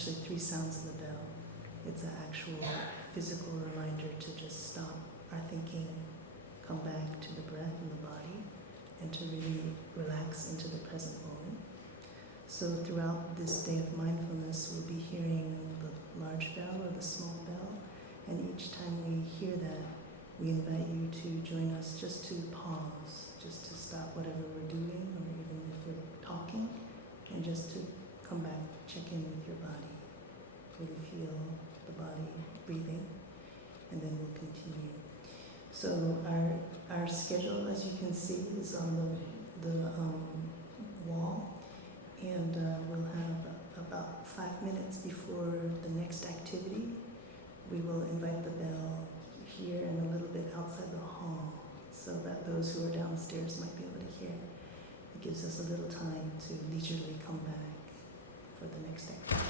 actually 3 sounds of the bell. It's an actual physical reminder to just stop our thinking, come back to the breath and the body, and to really relax into the present moment. So throughout this day of mindfulness, we'll be hearing the large bell or the small bell, and each time we hear that, we invite you to join us just to pause, just to stop whatever we're doing, or even if we're talking, and just to come back, check in with your body, really feel the body breathing, and then we'll continue. So our schedule, as you can see, is on the wall, and we'll have about 5 minutes before the next activity. We will invite the bell here and a little bit outside the hall, so that those who are downstairs might be able to hear. It gives us a little time to leisurely come back for the next activity.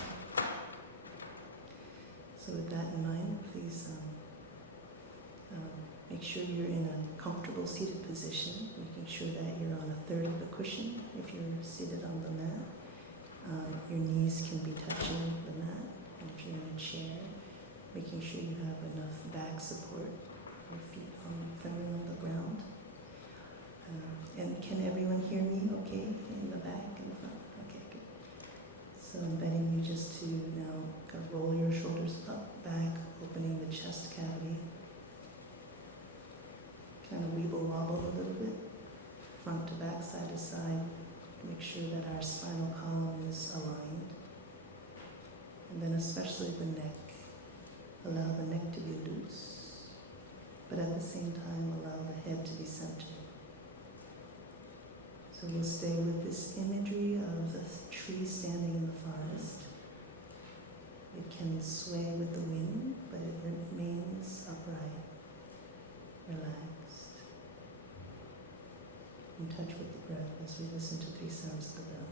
So with that in mind, please make sure you're in a comfortable seated position, making sure that you're on a third of the cushion if you're seated on the mat. Your knees can be touching the mat, and if you're in a chair, making sure you have enough back support, your feet firmly on the ground. And can everyone hear me okay in the back and front? Okay, good. So inviting you just to now kind of roll your shoulders up, back, opening the chest cavity. Kind of weeble wobble a little bit, front to back, side to side. Make sure that our spinal column is aligned. And then especially the neck. Allow the neck to be loose, but at the same time allow the head to be centered. So we'll stay with this imagery of the tree standing in the forest. It can sway with the wind, but it remains upright, relaxed, in touch with the breath as we listen to 3 sounds of the bell.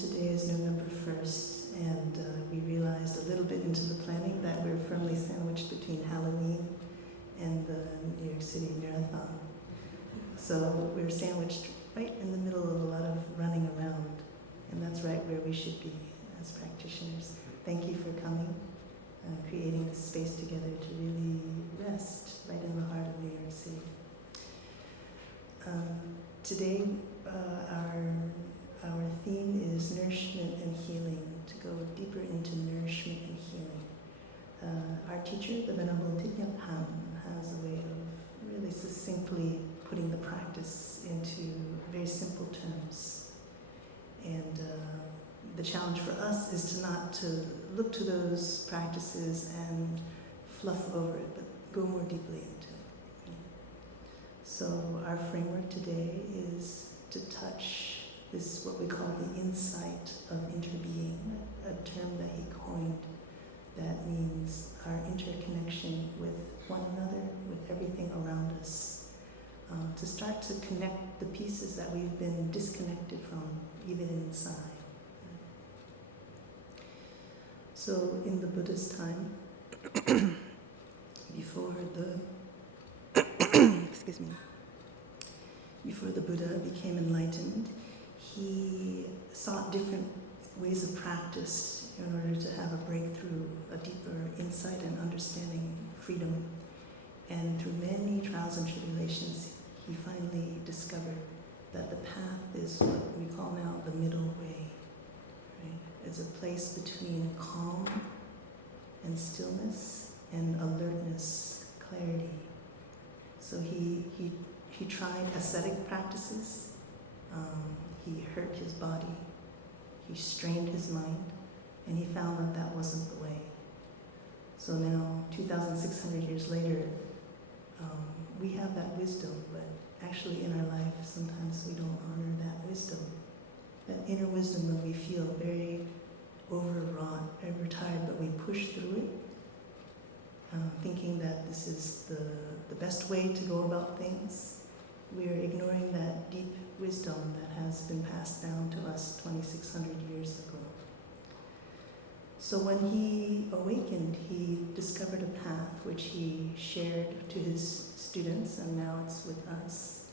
Today is November 1st, and we realized a little bit into the planning that we're firmly sandwiched between Halloween and the New York City Marathon. So we're sandwiched right in the middle of a lot of running around, and that's right where we should be as practitioners. Thank you for coming, creating this space together to really rest right in the heart of New York City. Today, our theme is nourishment and healing, to go deeper into nourishment and healing. Our teacher, the Venerable Thich Nhat Hanh, has a way of really succinctly putting the practice into very simple terms. And the challenge for us is to not to look to those practices and fluff over it, but go more deeply into it. So our framework today is to touch this, what we call the insight of interbeing, a term that he coined that means our interconnection with one another, with everything around us, to start to connect the pieces that we've been disconnected from, even inside. So in the Buddha's time, before the Buddha became enlightened, he sought different ways of practice in order to have a breakthrough, a deeper insight and understanding, freedom. And through many trials and tribulations, he finally discovered that the path is what we call now the middle way. Right? It's a place between calm and stillness and alertness, clarity. So he tried ascetic practices. He hurt his body. He strained his mind, and he found that that wasn't the way. So now, 2,600 years later, we have that wisdom, but actually in our life, sometimes we don't honor that wisdom. That inner wisdom when we feel very overwrought, very tired, but we push through it, thinking that this is the best way to go about things. We are ignoring that deep wisdom that has been passed down to us 2,600 years ago. So when he awakened, he discovered a path which he shared to his students, and now it's with us.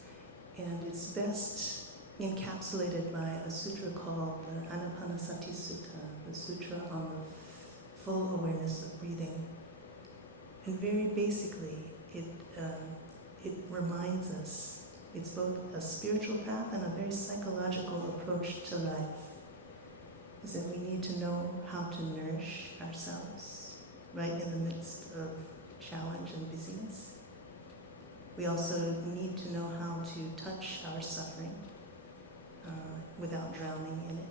And it's best encapsulated by a sutra called the Anapanasati Sutta, the sutra on the full awareness of breathing. And very basically, it reminds us, it's both a spiritual path and a very psychological approach to life, is that we need to know how to nourish ourselves right in the midst of challenge and busyness. We also need to know how to touch our suffering without drowning in it.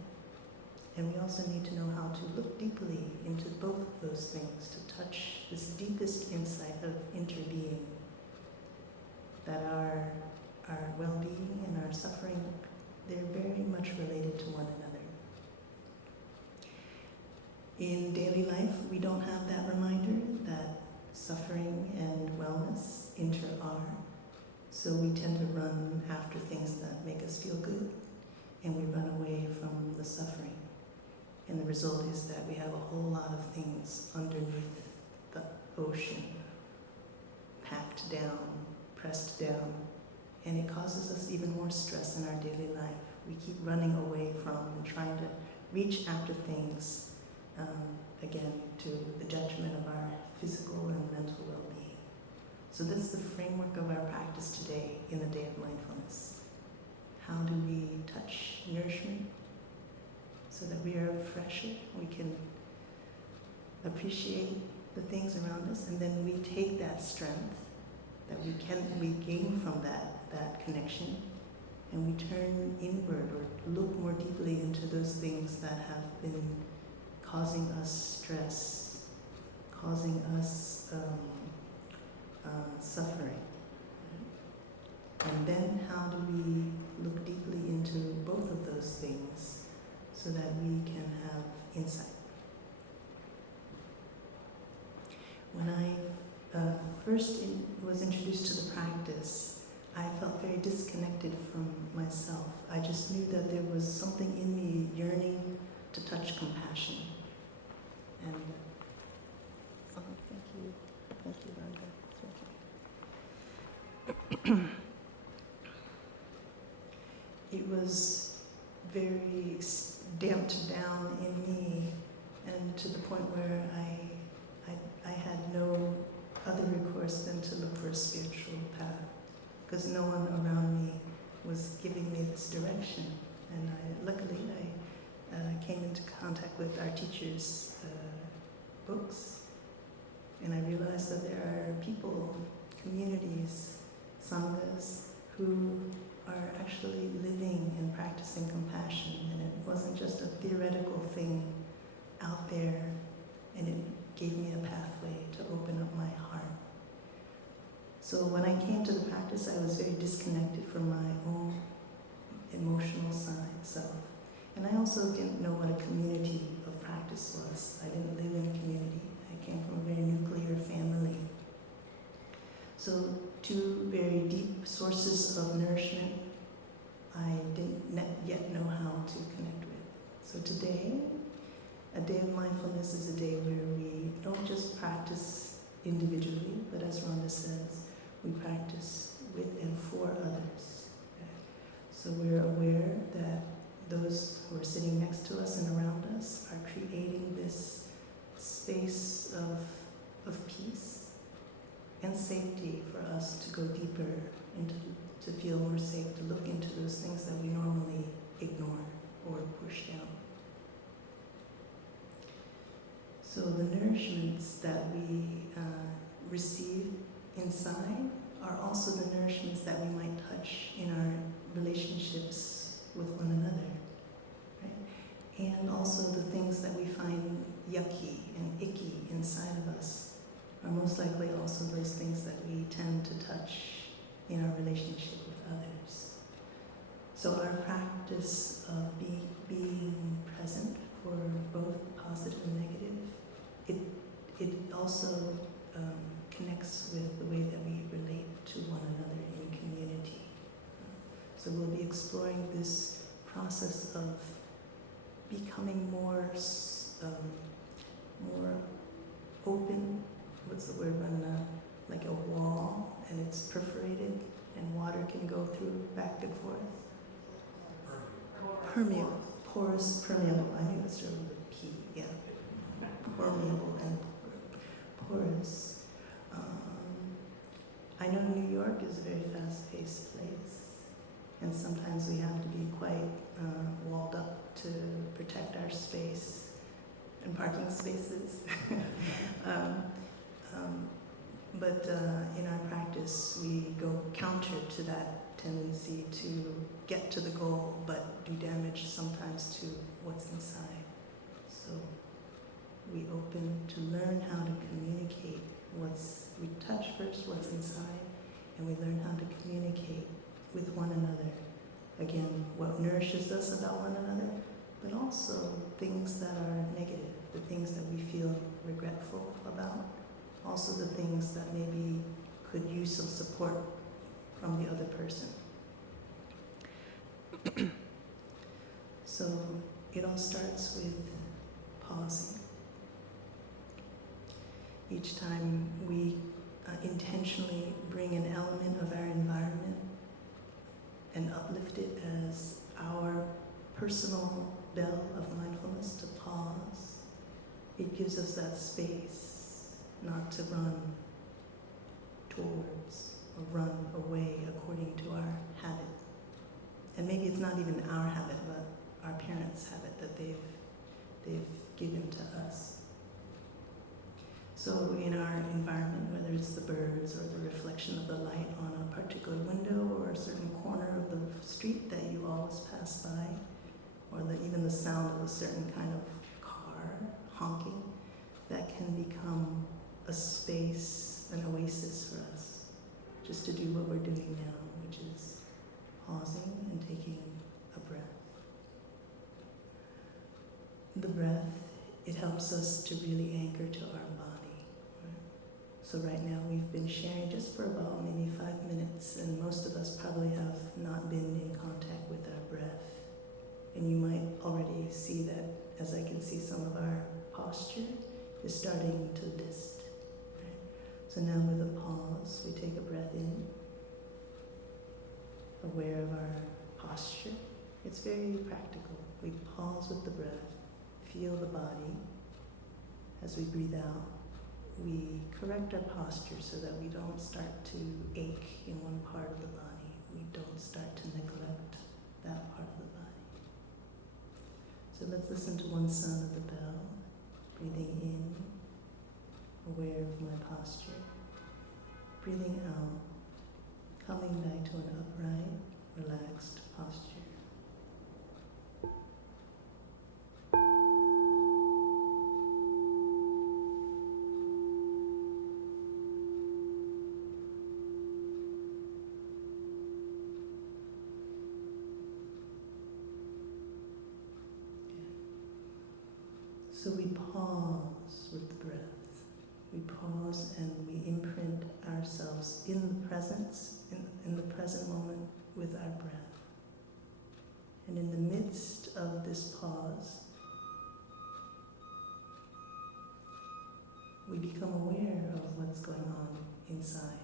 And we also need to know how to look deeply into both of those things, to touch this deepest insight of interbeing, that our well-being and our suffering, they're very much related to one another. In daily life, we don't have that reminder that suffering and wellness inter-are, so we tend to run after things that make us feel good, and we run away from the suffering. And the result is that we have a whole lot of things underneath the ocean, packed down, pressed down, and it causes us even more stress in our daily life. We keep running away from and trying to reach after things, again, to the detriment of our physical and mental well-being. So that's the framework of our practice today in the Day of Mindfulness. How do we touch nourishment so that we are fresher, we can appreciate the things around us, and then we take that strength that we gain from that connection, and we turn inward or look more deeply into those things that have been causing us stress, causing us suffering. And then how do we look deeply into both of those things so that we can have insight? When I first was introduced to the practice, I felt very disconnected from myself. I just knew that there was something in me yearning to touch compassion. And oh, thank you, Rhonda. It was very damped down in me, and to the point where I had no other recourse than to look for a spiritual path, because no one around me was giving me this direction. And luckily I came into contact with our teacher's books, and I realized that there are people, communities, sanghas, who are actually living and practicing compassion, and it wasn't just a theoretical thing out there, and it gave me a pathway to open up my heart. So when I came to the practice, I was very disconnected from my own emotional self. And I also didn't know what a community of practice was. I didn't live in a community. I came from a very nuclear family. So two very deep sources of nourishment I didn't yet know how to connect with. So today, a day of mindfulness is a day where we don't just practice individually, but as Rhonda says, we practice with and for others. Okay? So we're aware that those who are sitting next to us and around us are creating this space of peace and safety for us to go deeper into, to feel more safe, to look into those things that we normally ignore or push down. So the nourishments that we receive inside are also the nourishments that we might touch in our relationships with one another, right? And also the things that we find yucky and icky inside of us are most likely also those things that we tend to touch in our relationship with others. So our practice of being present for both positive and negative, it also connects with the way that we relate to one another in community. So we'll be exploring this process of becoming more open. What's the word when like a wall and it's perforated and water can go through back and forth? Permeable, porous, permeable. I knew it started with a P. Yeah, permeable and porous. I know New York is a very fast-paced place, and sometimes we have to be quite walled up to protect our space and parking spaces. But in our practice, we go counter to that tendency to get to the goal, but do damage sometimes to what's inside. So we open to learn how to communicate we touch first what's inside, and we learn how to communicate with one another. Again, what nourishes us about one another, but also things that are negative, the things that we feel regretful about, also the things that maybe could use some support from the other person. So it all starts with pausing. Each time we intentionally bring an element of our environment and uplift it as our personal bell of mindfulness to pause, it gives us that space not to run towards or run away according to our habit. And maybe it's not even our habit, but our parents' habit that they've given to us. So in our environment, whether it's the birds or the reflection of the light on a particular window or a certain corner of the street that you always pass by, or even the sound of a certain kind of car honking, that can become a space, an oasis for us, just to do what we're doing now, which is pausing and taking a breath. The breath, it helps us to really anchor to our body. Right? So right now we've been sharing just for about maybe 5 minutes, and most of us probably have not been in contact with our breath. And you might already see that, as I can see some of our posture is starting to list. Right? So now with a pause, we take a breath in, aware of our posture. It's very practical. We pause with the breath, feel the body. As we breathe out, we correct our posture so that we don't start to ache in one part of the body. We don't start to neglect that part of the body. So let's listen to one sound of the bell. Breathing in, aware of my posture. Breathing out, coming back to an upright, relaxed posture. So we pause with the breath. We pause and we imprint ourselves in the presence, in the present moment with our breath. And in the midst of this pause, we become aware of what's going on inside.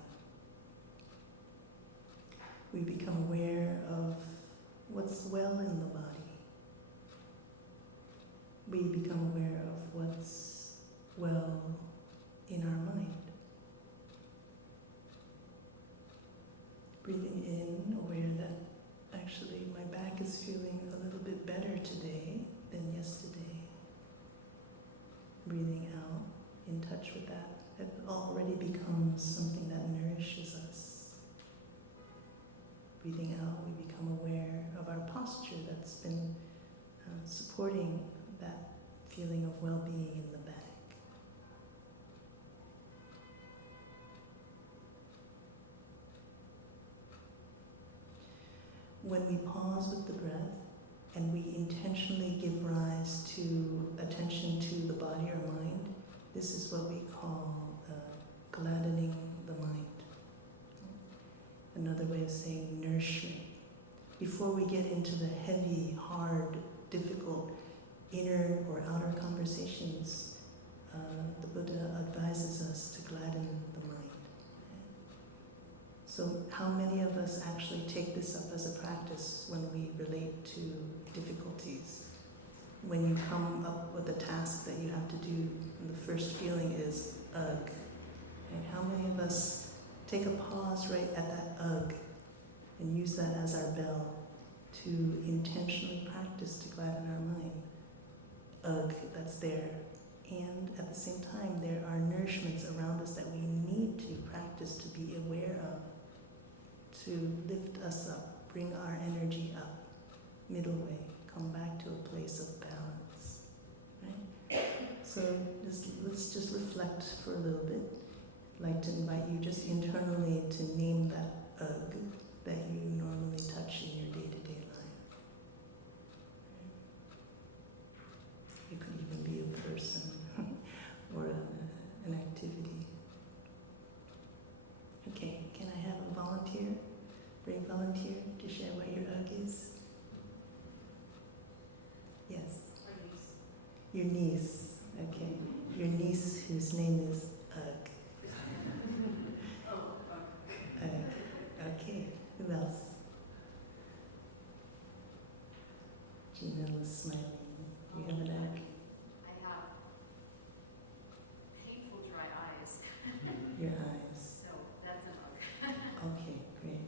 We become aware of what's well in the body. We become aware of what's well in our mind. Breathing in, aware that actually my back is feeling a little bit better today than yesterday. Breathing out, in touch with that. It already becomes something that nourishes us. breathing out, we become aware of our posture that's been supporting that feeling of well-being in the back. When we pause with the breath and we intentionally give rise to attention to the body or mind, this is what we call gladdening the mind. Another way of saying nourishment. Before we get into the heavy, hard, difficult inner or outer conversations, the Buddha advises us to gladden the mind. So how many of us actually take this up as a practice when we relate to difficulties? When you come up with a task that you have to do, and the first feeling is ugh. And how many of us take a pause right at that ugh and use that as our bell to intentionally practice to gladden our mind? Ugh, that's there. And at the same time, there are nourishments around us that we need to practice to be aware of, to lift us up, bring our energy up, middle way, come back to a place of balance, right? So let's just reflect for a little bit. I'd like to invite you just internally to name that ugh that you normally touch in your day-to-day life. It could even be a person or an activity. Okay, can I have a volunteer? Brave volunteer to share what your ugh is? Yes. Your niece. Okay. Your niece whose name is Ugh. Okay. Who else? Gina was smiling. You have an ugh? I have painful dry eyes. Your eyes. So that's an ugh. Okay, great.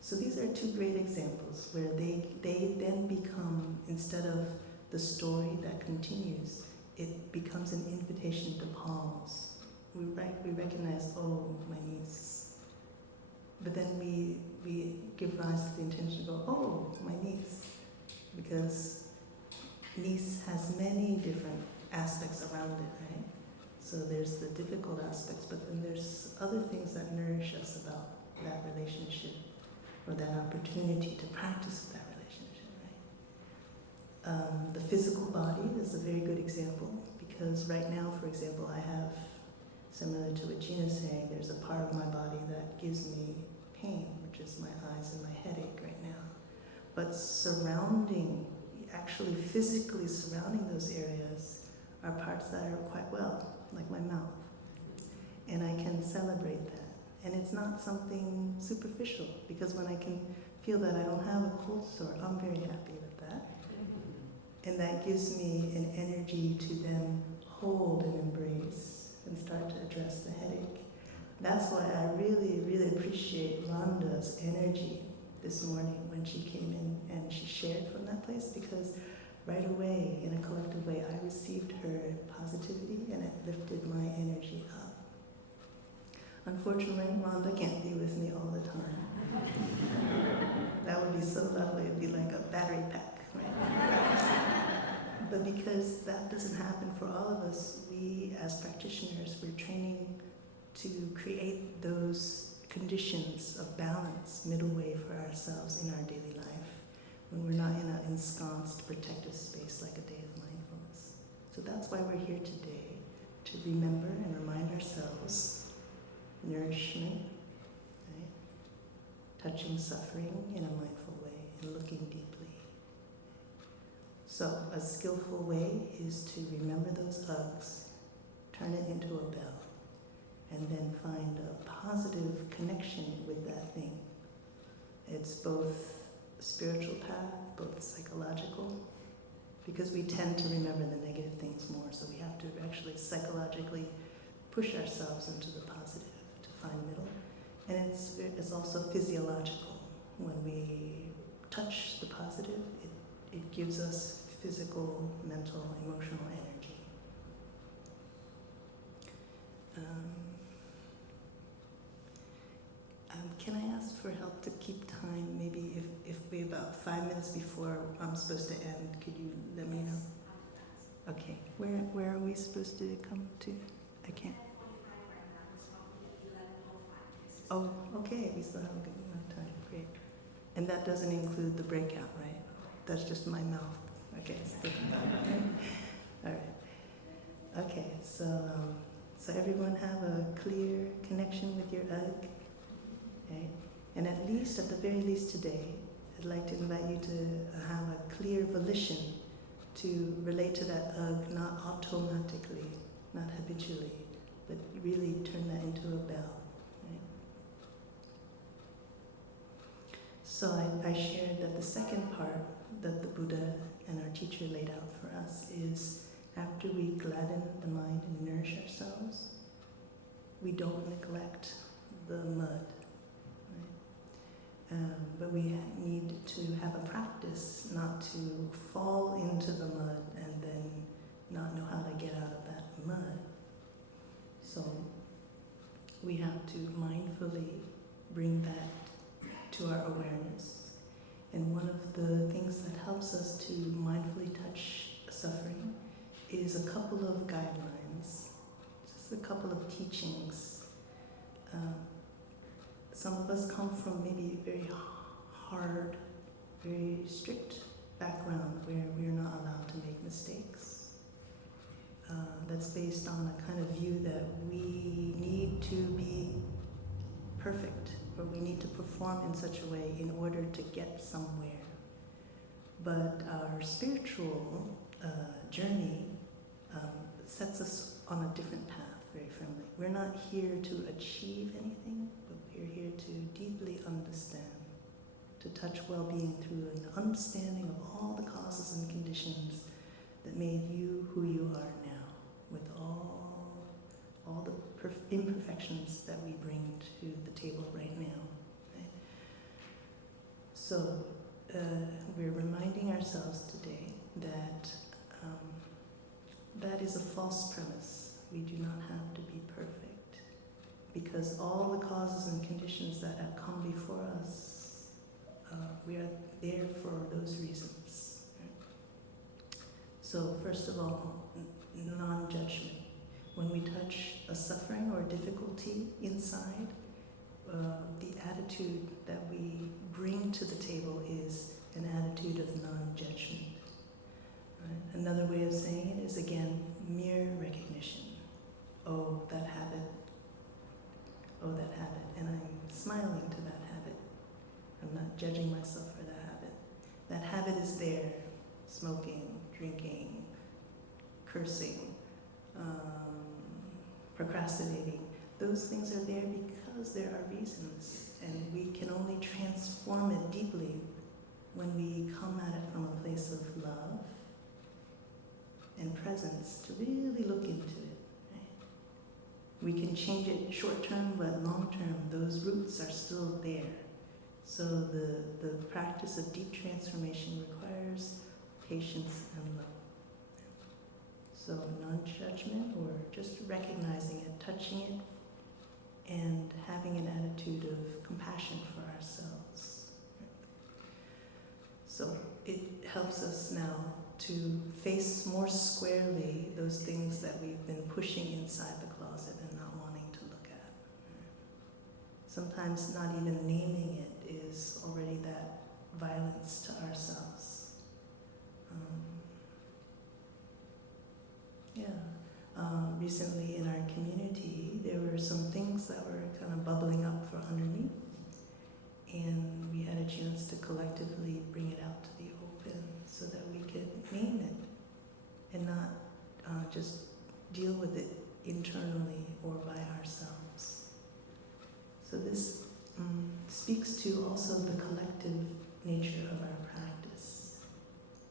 So these are two great examples where they then become, instead of the story that continues, it becomes an invitation to pause. We recognize, oh, my niece. But then we give rise to the intention to go, oh, my niece. Because niece has many different aspects around it, right? So there's the difficult aspects, but then there's other things that nourish us about that relationship or that opportunity to practice that relationship, right? The physical body is a very good example because right now, for example, I have, similar to what Gina's saying, there's a part of my body that gives me pain, which is my eyes and my headache right now. But actually physically surrounding those areas are parts that are quite well, like my mouth. And I can celebrate that. And it's not something superficial, because when I can feel that I don't have a cold sore, I'm very happy with that. And that gives me an energy to then hold and embrace and start to address the headache. That's why I really, really appreciate Rhonda's energy this morning when she came in and she shared from that place, because right away, in a collective way, I received her positivity and it lifted my energy up. Unfortunately, Rhonda can't be with me all the time. That would be so lovely. It'd be like a battery pack, right? But because that doesn't happen for all of us, we as practitioners, we're training to create those conditions of balance, middle way for ourselves in our daily life, when we're not in an ensconced, protective space like a day of mindfulness. So that's why we're here today, to remember and remind ourselves nourishment, right? Touching suffering in a mindful way and looking deeply. So a skillful way is to remember those ughs, turn it into a bell, and then find a positive connection with that thing. It's both a spiritual path, both psychological, because we tend to remember the negative things more, so we have to actually psychologically push ourselves into the positive to find middle. And it's also physiological. When we touch the positive, it gives us physical, mental, emotional energy. Can I ask for for help to keep time. Maybe if we about 5 minutes before I'm supposed to end, could you let me know? Okay. Where are we supposed to come to? I can't. Oh, okay. We still have a good amount of time. Great. And that doesn't include the breakout, right? That's just my mouth. Okay. All right. Okay. So everyone have a clear connection with your ugh, right? And at the very least today, I'd like to invite you to have a clear volition to relate to that ugh, not automatically, not habitually, but really turn that into a bell. Right? So I shared that the second part that the Buddha and our teacher laid out for us is after we gladden the mind and nourish ourselves, we don't neglect the mud. But we need to have a practice not to fall into the mud and then not know how to get out of that mud. So we have to mindfully bring that to our awareness. And one of the things that helps us to mindfully touch suffering is a couple of guidelines, just a couple of teachings. Some of us come from maybe a very hard, very strict background where we're not allowed to make mistakes. That's based on a kind of view that we need to be perfect, or we need to perform in such a way in order to get somewhere. But our spiritual journey sets us on a different path very firmly. We're not here to achieve anything, but we're here to deeply understand, to touch well-being through an understanding of all the causes and conditions that made you who you are now, with all the imperfections that we bring to the table right now. Right? So we're reminding ourselves today that that is a false premise. We do not have to be perfect, because all the causes and conditions that have come before us, we are there for those reasons. Right? So first of all, non-judgment. When we touch a suffering or difficulty inside, the attitude that we bring to the table is an attitude of non-judgment. Right? Another way of saying it is, again, mere recognition. Oh, that habit. Oh, that habit. And I'm smiling to that habit. I'm not judging myself for that habit. That habit is there. Smoking, drinking, cursing, procrastinating. Those things are there because there are reasons. And we can only transform it deeply when we come at it from a place of love and presence to really look into it. Right? We can change it short term, but long term, those roots are still there. So the practice of deep transformation requires patience and love. So non-judgment, or just recognizing it, touching it, and having an attitude of compassion for ourselves. So it helps us now to face more squarely those things that we've been pushing inside the closet and not wanting to look at. Sometimes not even naming it is already that violence to ourselves. Recently in our community, there were some things that were kind of bubbling up from underneath, and we had a chance to collectively bring it out to the open so that we could name it and not just deal with it internally or by ourselves. So this speaks to also the collective nature of our practice.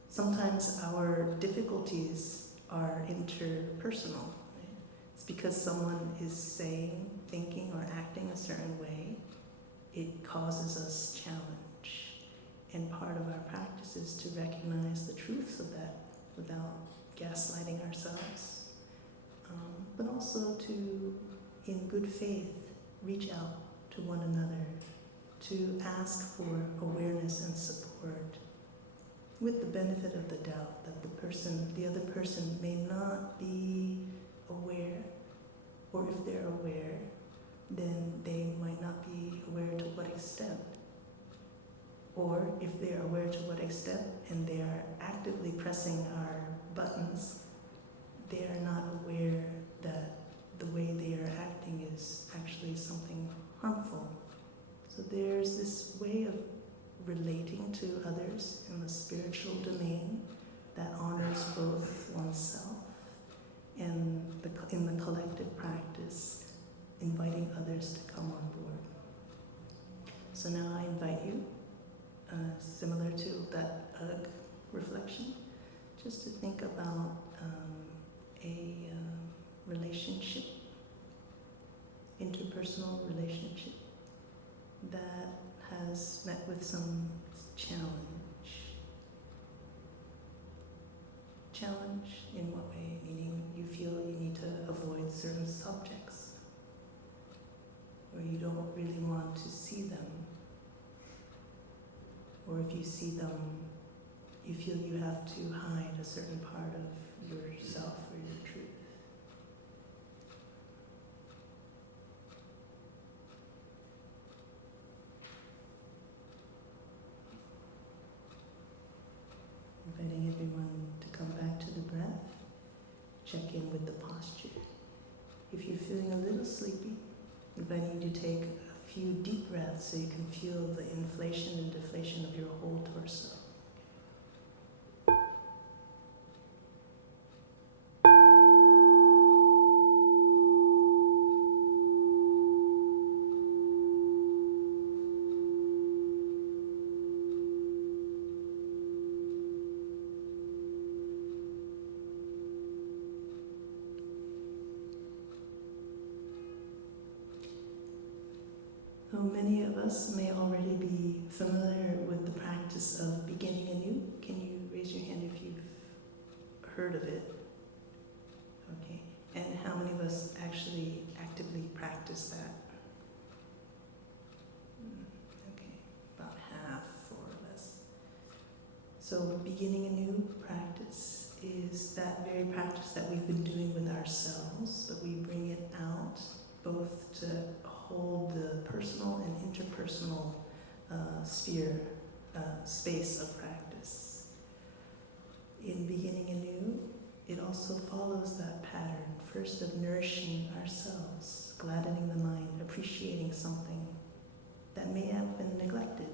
Sometimes our difficulties are interpersonal. Right? It's because someone is saying, thinking, or acting a certain way, it causes us challenge. And part of our practice is to recognize the truths of that without gaslighting ourselves, but also to, in good faith, reach out to one another to ask for awareness and support with the benefit of the doubt that the other person may not be aware, or if they're aware, then they might not be aware to what extent. Or if they're aware to what extent and they are actively pressing our buttons, they are not aware that the way they are acting is actually something harmful. So there's this way of relating to others in the spiritual domain that honors both oneself and in the collective practice, inviting others to come on board. So now I invite you, similar to that reflection, just to think about a relationship, interpersonal relationship that has met with some challenge. Challenge in what way? Meaning you feel you need to avoid certain subjects, or you don't really want to see them, or if you see them, you feel you have to hide a certain part of yourself or your truth. Inviting everyone to come back to the breath, check in with the posture. If you're feeling a little sleepy, inviting you to take a few deep breaths so you can feel the inflation and deflation of your whole torso. So many of us may already be familiar with the practice of beginning anew. Can you raise your hand if you've heard of it? Okay. And how many of us actually actively practice that? Okay, about half or less. So beginning anew practice is that very practice that we've been doing with ourselves, but we bring it out both to hold the personal and interpersonal space of practice. In beginning anew, it also follows that pattern, first of nourishing ourselves, gladdening the mind, appreciating something that may have been neglected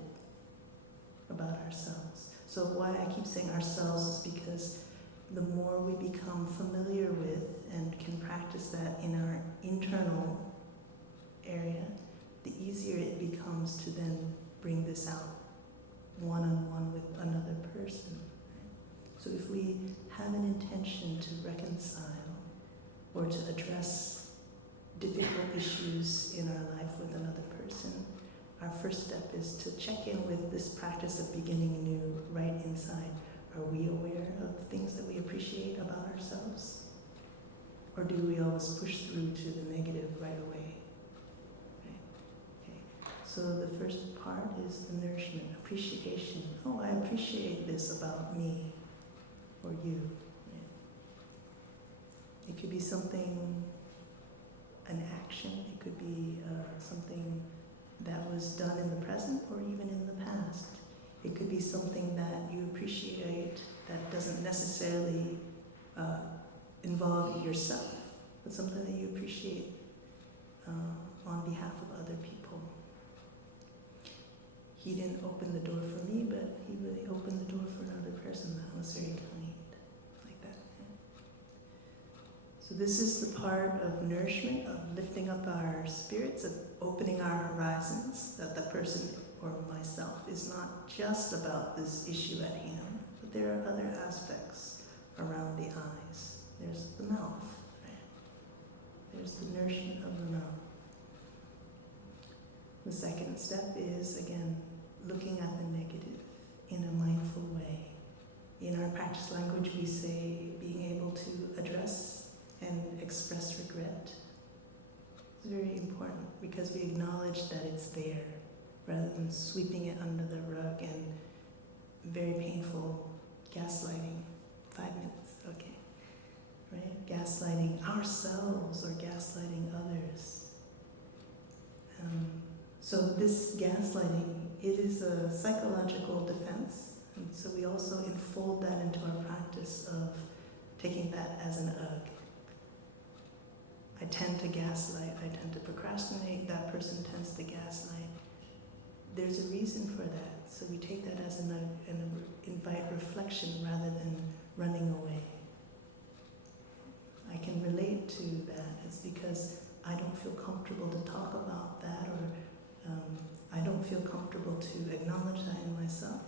about ourselves. So why I keep saying ourselves is because the more we become familiar with and can practice that in our internal area, the easier it becomes to then bring this out one-on-one with another person. So if we have an intention to reconcile or to address difficult issues in our life with another person, our first step is to check in with this practice of beginning anew right inside. Are we aware of things that we appreciate about ourselves? Or do we always push through to the negative right away? So the first part is the nourishment, appreciation. Oh, I appreciate this about me or you. It could be something, an action. It could be something that was done in the present or even in the past. It could be something that you appreciate that doesn't necessarily involve yourself, but something that you appreciate on behalf of other people. He didn't open the door for me, but he really opened the door for another person that was very kind, like that. So this is the part of nourishment, of lifting up our spirits, of opening our horizons, that the person or myself is not just about this issue at hand, but there are other aspects around the eyes. There's the mouth, right? There's the nourishment of the mouth. The second step is, again, looking at the negative in a mindful way. In our practice language, we say being able to address and express regret. It's very important because we acknowledge that it's there. rather than sweeping it under the rug and very painful gaslighting. 5 minutes, okay. Right? Gaslighting ourselves or gaslighting others. So this gaslighting, it is a psychological defense, and so we also enfold that into our practice of taking that as an ugh. I tend to gaslight, I tend to procrastinate, that person tends to gaslight. There's a reason for that, so we take that as an ugh and invite reflection rather than running away. I can relate to that. It's because I don't feel comfortable to talk about that, or I don't feel comfortable to acknowledge that in myself,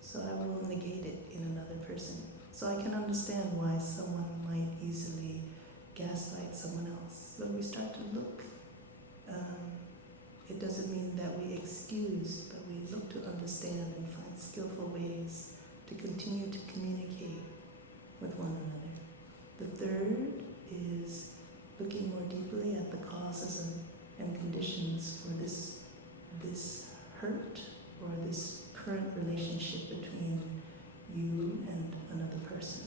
so I will negate it in another person. So I can understand why someone might easily gaslight someone else. But we start to look. It doesn't mean that we excuse, but we look to understand and find skillful ways to continue to communicate with one another. The third is looking more deeply at the causes and conditions for this hurt or this current relationship between you and another person.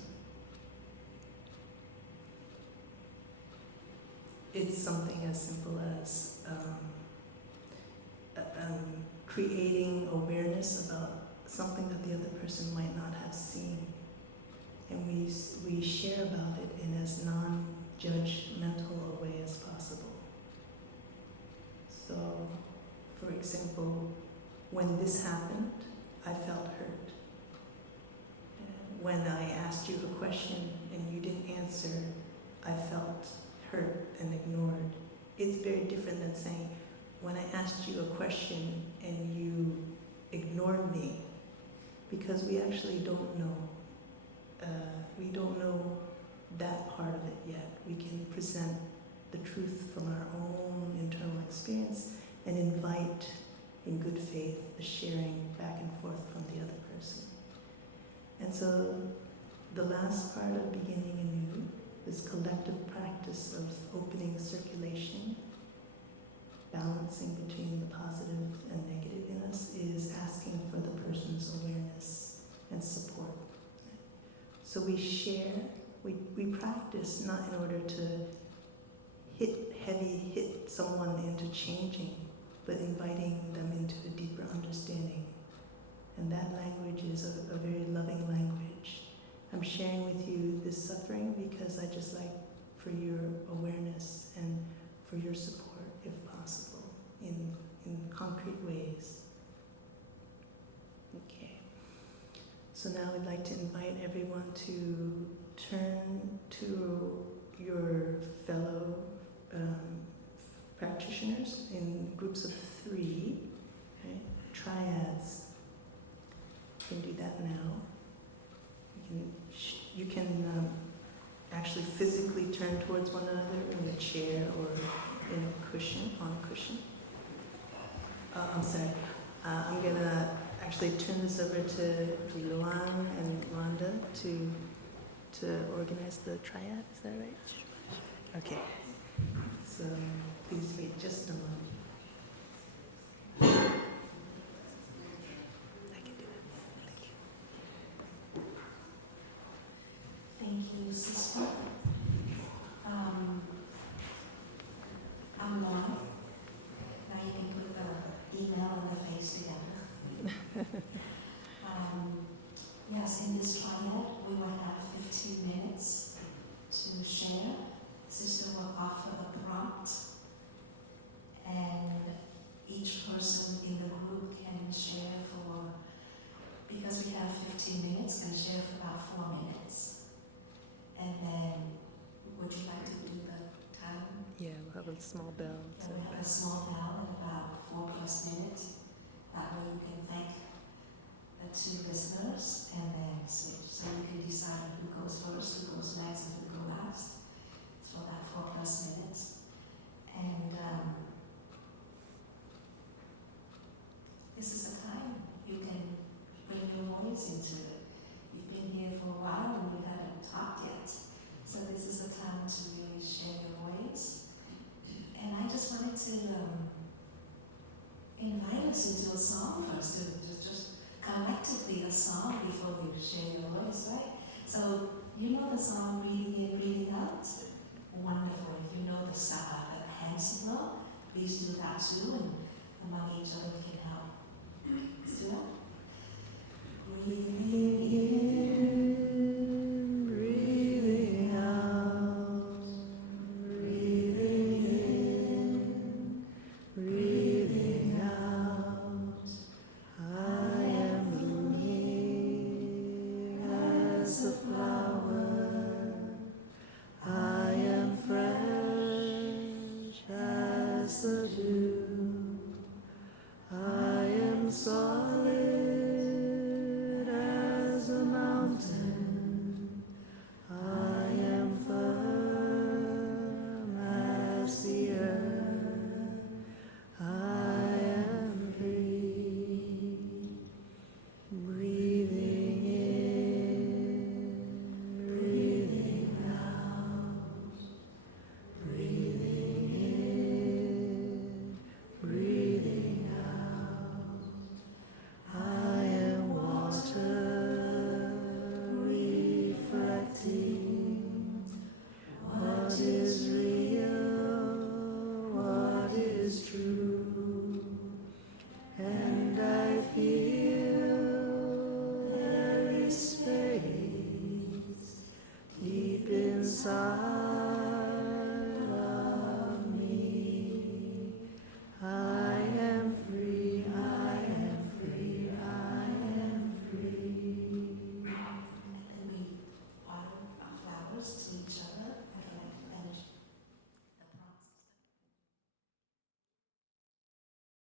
It's something as simple as creating awareness about something that the other person might not have seen. And we share about it in as non-judgmental a way as possible. So, for example, when this happened, I felt hurt. When I asked you a question and you didn't answer, I felt hurt and ignored. It's very different than saying, when I asked you a question and you ignored me, because we actually don't know. We don't know that part of it yet. We can present the truth from our own internal experience and invite, in good faith, the sharing back and forth from the other person. And so the last part of beginning anew, this collective practice of opening circulation, balancing between the positive and negative in us, is asking for the person's awareness and support. So we share, we practice not in order to hit someone into changing, but inviting them into a deeper understanding. And that language is a very loving language. I'm sharing with you this suffering because I just like for your awareness and for your support, if possible, in concrete ways. Okay. So now I'd like to invite everyone to turn to your fellow practitioners in groups of 3, okay? Triads. You can do that now. You can actually physically turn towards one another in a chair or in a cushion, on a cushion. I'm sorry. I'm gonna actually turn this over to Luan and Rhonda to organize the triad. Is that right? Okay. So please wait just a moment. I can do it. Thank you. Thank you, sister. I'm Lana. Now you can put the email and the face together. Yes, in this triad, we will have 15 minutes to share. Sister will offer a prompt, and each person in the group can share because we have 15 minutes, can share for about 4 minutes. And then, would you like to do the time? Yeah, we'll have a small bell. Yeah, we have a small bell in about 4+ minutes. That way you can thank the 2 listeners, and then so you can decide who goes first, who goes next, and who goes last. So that 4+ minutes. And this is the time you can bring your voice into it. You've been here for a while and we haven't talked yet. So this is a time to really share your voice. And I just wanted to invite audience into a song first, to just collectively a song before you share your voice, right? So you know the song breathing in, breathing out? Wonderful. If you know the hand signal, please do that too, and among each other we